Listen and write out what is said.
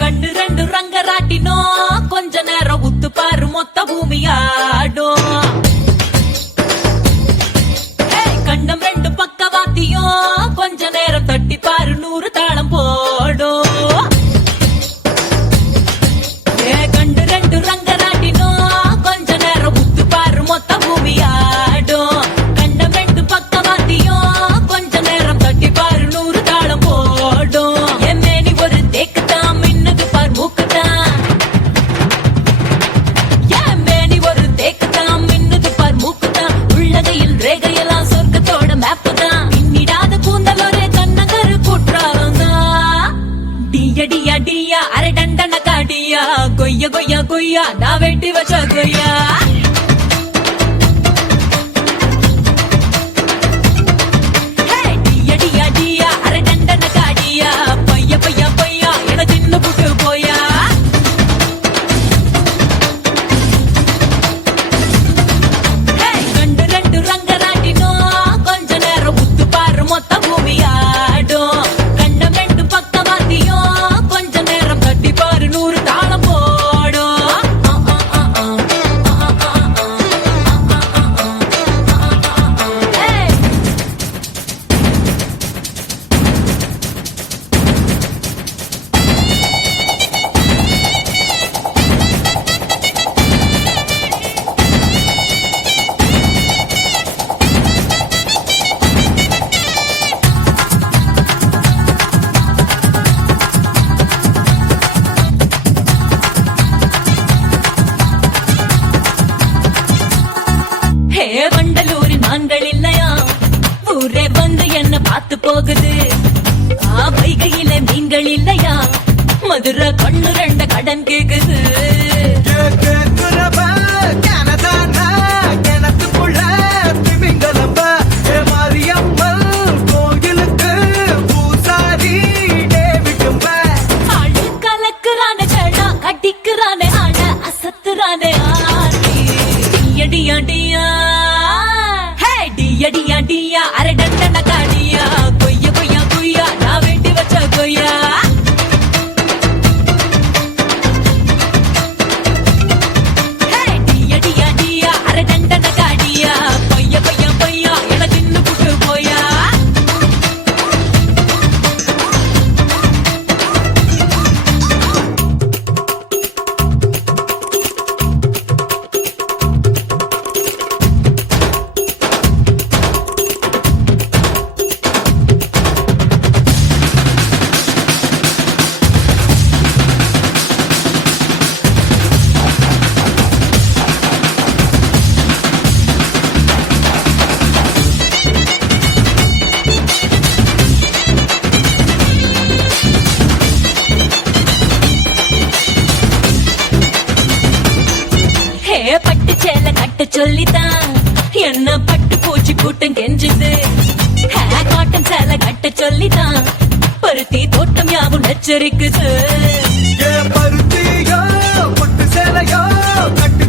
கண்ணு ரெண்டு ரங்கராட்டினோ கொஞ்ச நேரம் உத்து பாரு மொத்த பூமியாடும். கண்டம் ரெண்டு பக்கவாத்தியும் கொஞ்ச நேரம் தட்டி பாரு 100 தாளம் போடும். கண்டு ரெண்டு ரங்கராட்டினோ கொஞ்ச நேரம் உத்து பாரு மொத்த பூமியாடும். கண்டம் ரெண்டு பக்கவாத்தியும் கொஞ்ச நேரம் தட்டி பாரு 100 தாளம் போடும். என் மேனி ஒரு தேக்குதான் மின்னது பார் மூக்குதான். என் மேனி ஒரு தேக்குதான் மின்னது பார் மூக்குதான். உள்ளகையில் ரேகையெல்லாம் சொர்க்கத்தோட மேப்பு தான். பின்னிடாத கூந்தல் ஒரே கண்ணகரு குற்றாலம் தான். டியா டியா டியா அரை டண்டன காடியா கொய்ய கொய்ய கொய்யா நான் வெட்டி வச்ச கொய்யா. டியா டியா டியா அரை டண்டன காடியா பைய பைய பையா என தின்னு புட்டு போயா. கண்டு ரெண்டு ரங்கராட்டினோ கொஞ்ச நேரம் உத்து பாரு மொத்த பூமியாடும். கண்டம் ரெண்டு பக்கவாத்தியும் கொஞ்ச நேரம் தட்டி பாரு 100 தாளம் போடும். வண்டலூரின் மான்கள் இல்லையா ஊரே வந்து என்ன பார்த்து போகுது. வைகையில மீன்கள் இல்லையா மதுரை கண்ணு ரெண்ட கடன் கேக்குது. ஆளு கலக்குறானே ஜடா கட்டிக்குறானே ஆட அசத்துறானே ஆடி. டியா டியா டியா டியா டியா அரை டண்டன காடியா கொய்ய கொய்ய கொய்யா நான் வெட்டி வச்ச கொய்யா. டியா டியா டியா அரை டண்டன காடியா கொய்ய கொய்ய கொய்யா என தின்னு புட்டு போயா. பட்டு சேலை கட்ட சொல்லிதான் என்ன பட்டு பூச்சி கூட்டம் கெஞ்சுது. காட்டன் சேலை கட்ட சொல்லிதான் பருத்தி தோட்டம் யாவும் நச்சரிக்குது. பருத்தியோ பட்டு சேலையோ கட்டு